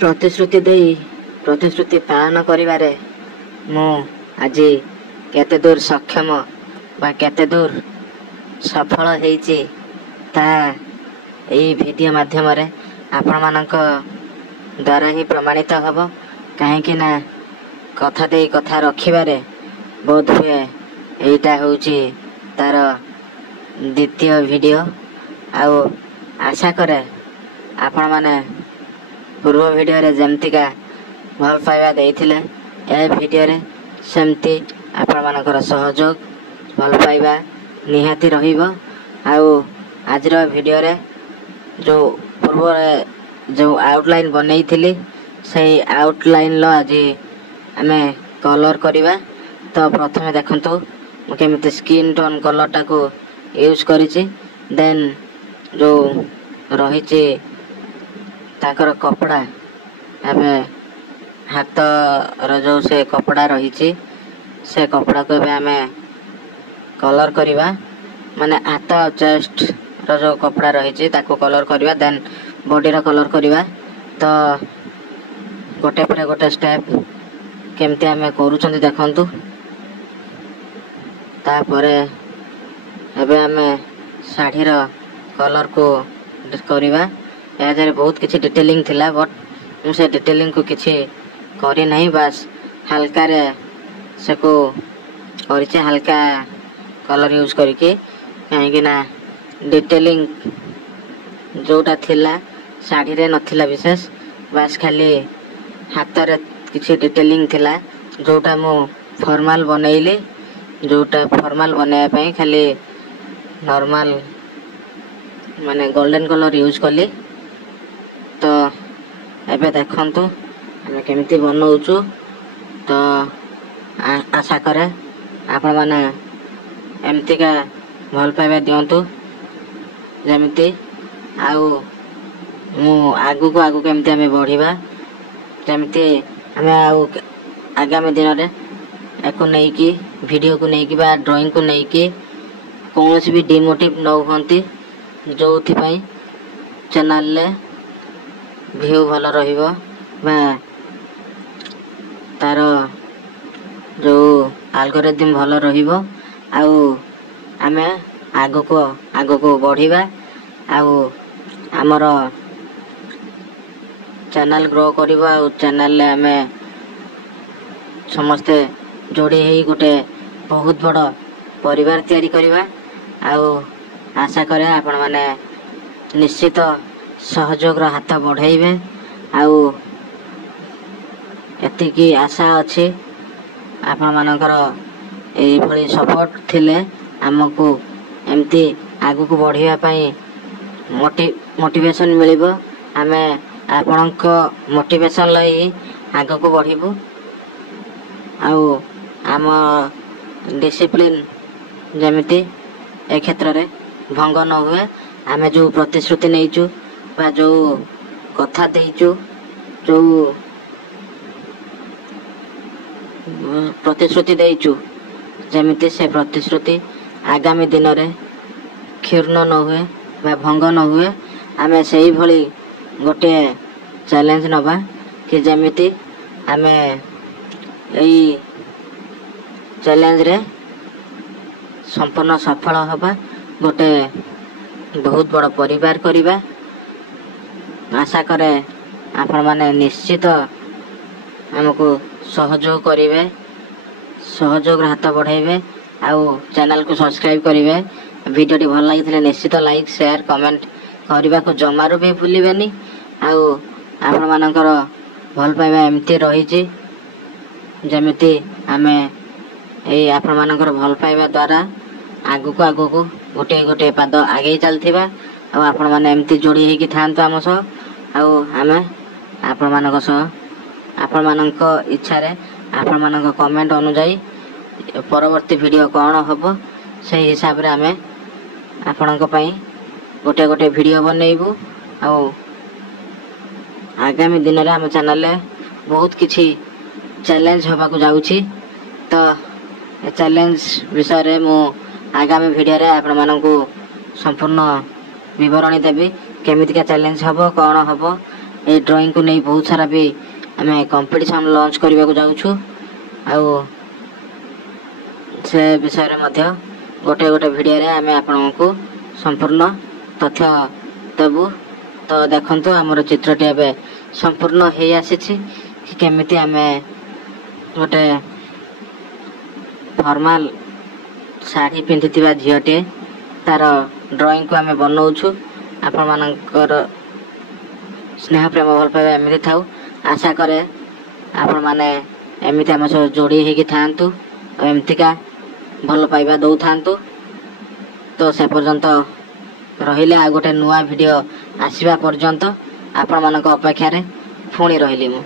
ପ୍ରତିଶ୍ରୁତି ଦେଇ ପ୍ରତିଶ୍ରୁତି ପାଳନ କରିବାରେ ମୁଁ ଆଜି କେତେ ଦୂର ସକ୍ଷମ ବା କେତେ ଦୂର ସଫଳ ହେଇଛି ତାହା ଏହି ଭିଡ଼ିଓ ମାଧ୍ୟମରେ ଆପଣମାନଙ୍କ ଦ୍ୱାରା ହିଁ ପ୍ରମାଣିତ ହେବ। କାହିଁକି ନା କଥା ଦେଇ କଥା ରଖିବାରେ ବୋଧହୁଏ ଏଇଟା ହେଉଛି ତାର ଦ୍ୱିତୀୟ ଭିଡ଼ିଓ। ଆଉ ଆଶା କରେ ଆପଣମାନେ ପୂର୍ବ ଭିଡ଼ିଓରେ ଯେମିତିକା ଭଲ ପାଇବା ଦେଇଥିଲେ ଏ ଭିଡ଼ିଓରେ ସେମିତି ଆପଣମାନଙ୍କର ସହଯୋଗ ଭଲ ପାଇବା ନିହାତି ରହିବ। ଆଉ ଆଜିର ଭିଡ଼ିଓରେ ଯେଉଁ ପୂର୍ବରେ ଯେଉଁ ଆଉଟଲାଇନ୍ ବନେଇଥିଲି ସେଇ ଆଉଟଲାଇନ୍ର ଆଜି ଆମେ କଲର୍ କରିବା। ତ ପ୍ରଥମେ ଦେଖନ୍ତୁ ମୁଁ କେମିତି ସ୍କିନ୍ ଟୋନ୍ କଲର୍ଟାକୁ ୟୁଜ୍ କରିଛି। ଦେନ୍ ଯେଉଁ ରହିଛି ତାଙ୍କର କପଡ଼ା, ଏବେ ହାତର ଯେଉଁ ସେ କପଡ଼ା ରହିଛି ସେ କପଡ଼ାକୁ ଏବେ ଆମେ କଲର୍ କରିବା। ମାନେ ହାତ ଚେଷ୍ଟର ଯେଉଁ କପଡ଼ା ରହିଛି ତାକୁ କଲର୍ କରିବା। ଦେନ୍ ବଡ଼ିର କଲର୍ କରିବା। ତ ଗୋଟେ ପରେ ଗୋଟେ ଷ୍ଟେପ୍ କେମିତି ଆମେ କରୁଛନ୍ତି ଦେଖନ୍ତୁ। ତାପରେ ଏବେ ଆମେ ଶାଢ଼ୀର କଲର୍କୁ କରିବା। ଏହା ଦେହରେ ବହୁତ କିଛି ଡିଟେଲିଂ ଥିଲା, ବଟ୍ ମୁଁ ସେ ଡିଟେଲିଂକୁ କିଛି କରିନାହିଁ। ବାସ୍ ହାଲକାରେ ସେକୁ କରିଛି, ହାଲକା କଲର୍ ୟୁଜ୍ କରିକି। କାହିଁକିନା ଡିଟେଲିଂ ଯେଉଁଟା ଥିଲା ଶାଢ଼ୀରେ ନଥିଲା ବିଶେଷ, ବାସ୍ ଖାଲି ହାତରେ କିଛି ଡିଟେଲିଂ ଥିଲା ଯେଉଁଟା ମୁଁ ଫର୍ମାଲ୍ ବନେଇଲି। ଯେଉଁଟା ଫର୍ମାଲ୍ ବନେଇବା ପାଇଁ ଖାଲି ନର୍ମାଲ୍ ମାନେ ଗୋଲ୍ଡେନ୍ କଲର୍ ୟୁଜ୍ କଲି। ତ ଏବେ ଦେଖନ୍ତୁ ଆମେ କେମିତି ବନଉଛୁ। ତ ଆଶା କରେ ଆପଣମାନେ ଏମିତିକା ଭଲ ପାଇବା ଦିଅନ୍ତୁ ଯେମିତି। ଆଉ ମୁଁ ଆଗକୁ କେମିତି ଆମେ ବଢ଼ିବା, ଯେମିତି ଆମେ ଆଉ ଆଗାମୀ ଦିନରେ ୟାକୁ ନେଇକି ଭିଡ଼ିଓକୁ ନେଇକି ବା ଡ୍ରଇଂକୁ ନେଇକି କୌଣସି ବି ଡିମୋଟିଭ୍ ନ ହୁଅନ୍ତି, ଯେଉଁଥିପାଇଁ ଚ୍ୟାନେଲରେ ଭିୟୁ ଭଲ ରହିବ ବା ତାର ଯେଉଁ ଆଲଗୋରିଦମ୍ ଭଲ ରହିବ। ଆଉ ଆମେ ଆଗକୁ ବଢ଼ିବା। ଆଉ ଆମର ଚ୍ୟାନେଲ ଗ୍ରୋ କରିବ। ଆଉ ଚ୍ୟାନେଲରେ ଆମେ ସମସ୍ତେ ଯୋଡ଼ି ହେଇ ଗୋଟେ ବହୁତ ବଡ଼ ପରିବାର ତିଆରି କରିବା। ଆଉ ଆଶା କରେ ଆପଣମାନେ ନିଶ୍ଚିତ ସହଯୋଗର ହାତ ବଢ଼ାଇବେ। ଆଉ ଏତିକି ଆଶା ଅଛି ଆପଣମାନଙ୍କର ଏଇଭଳି ସପୋର୍ଟ ଥିଲେ ଆମକୁ ଏମିତି ଆଗକୁ ବଢ଼ିବା ପାଇଁ ମୋଟିଭେସନ୍ ମିଳିବ। ଆମେ ଆପଣଙ୍କ ମୋଟିଭେସନ୍ ହିଁ ଆଗକୁ ବଢ଼ିବୁ। ଆଉ ଆମ ଡିସିପ୍ଲିନ୍ ଯେମିତି ଏ କ୍ଷେତ୍ରରେ ଭଙ୍ଗ ନ ହୁଏ। ଆମେ ଯେଉଁ ପ୍ରତିଶ୍ରୁତି ନେଇଛୁ ବା ଯେଉଁ କଥା ଦେଇଛୁ, ଯେଉଁ ପ୍ରତିଶ୍ରୁତି ଦେଇଛୁ, ଯେମିତି ସେ ପ୍ରତିଶ୍ରୁତି ଆଗାମୀ ଦିନରେ କ୍ଷୁର୍ଣ୍ଣ ନ ହୁଏ ବା ଭଙ୍ଗ ନ ହୁଏ। ଆମେ ସେଇଭଳି ଗୋଟିଏ ଚ୍ୟାଲେଞ୍ଜ ନେବା କି ଯେମିତି ଆମେ ଏଇ ଚ୍ୟାଲେଞ୍ଜରେ ସମ୍ପୂର୍ଣ୍ଣ ସଫଳ ହେବା, ଗୋଟେ ବହୁତ ବଡ଼ ପରିବାର କରିବା। ଆଶା କରେ ଆପଣମାନେ ନିଶ୍ଚିତ ଆମକୁ ସହଯୋଗ କରିବେ, ସହଯୋଗର ହାତ ବଢ଼ାଇବେ। ଆଉ ଚ୍ୟାନେଲକୁ ସବସ୍କ୍ରାଇବ୍ କରିବେ। ଭିଡ଼ିଓଟି ଭଲ ଲାଗିଥିଲେ ନିଶ୍ଚିତ ଲାଇକ୍, ସେୟାର, କମେଣ୍ଟ କରିବାକୁ ଜମାରୁ ବି ଭୁଲିବେନି। ଆଉ ଆପଣମାନଙ୍କର ଭଲ ପାଇବା ଏମିତି ରହିଛି ଯେମିତି ଆମେ ଏଇ ଆପଣମାନଙ୍କର ଭଲ ପାଇବା ଦ୍ୱାରା ଆଗକୁ ଗୋଟିଏ ପାଦ ଆଗେଇ ଚାଲିଥିବା। ଆଉ ଆପଣମାନେ ଏମିତି ଯୋଡ଼ି ହେଇକି ଥାଆନ୍ତୁ ଆମ ସହ। ଆଉ ଆମେ ଆପଣମାନଙ୍କ ସହ ଆପଣମାନଙ୍କ ଇଚ୍ଛାରେ ଆପଣମାନଙ୍କ କମେଣ୍ଟ ଅନୁଯାୟୀ ପରବର୍ତ୍ତୀ ଭିଡ଼ିଓ କ'ଣ ହେବ ସେହି ହିସାବରେ ଆମେ ଆପଣଙ୍କ ପାଇଁ ଗୋଟିଏ ଭିଡ଼ିଓ ବନେଇବୁ। ଆଉ ଆଗାମୀ ଦିନରେ ଆମ ଚ୍ୟାନେଲରେ ବହୁତ କିଛି ଚ୍ୟାଲେଞ୍ଜ ହେବାକୁ ଯାଉଛି। ତ ଏ ଚ୍ୟାଲେଞ୍ଜ ବିଷୟରେ ମୁଁ ଆଗାମୀ ଭିଡ଼ିଓରେ ଆପଣମାନଙ୍କୁ ସମ୍ପୂର୍ଣ୍ଣ ବିବରଣୀ ଦେବି। କେମିତିକା ଚ୍ୟାଲେଞ୍ଜ ହେବ, କ'ଣ ହେବ, ए ड्राइंग को नहीं बहुत सारा भी आम कंपटीशन लॉन्च करने को जाऊँ आउ से विषय में गोटे गोटे वीडियो रे आम आपण को संपूर्ण तथ्य देबू। तो देखंतु हमर चित्रटी एबे संपूर्ण हे आसी कि केमिति आम गोटे फॉर्मल साड़ी पिंधि झीटे तार ड्राइंग को आम बनाऊँ। आपण मानकर स्नेह प्रेम भल पाइबा एमती थाउ आशा करे आपण माने एमती आम सब जोड़ी होगी थांतु एमतीका भल पाइबा दौ थांतु। तो से पर्यंत रहिले आ गोटे नुआ वीडियो आसीबा पर्यंत आपण मानक अपेक्षा रे पुणी रहिली मु।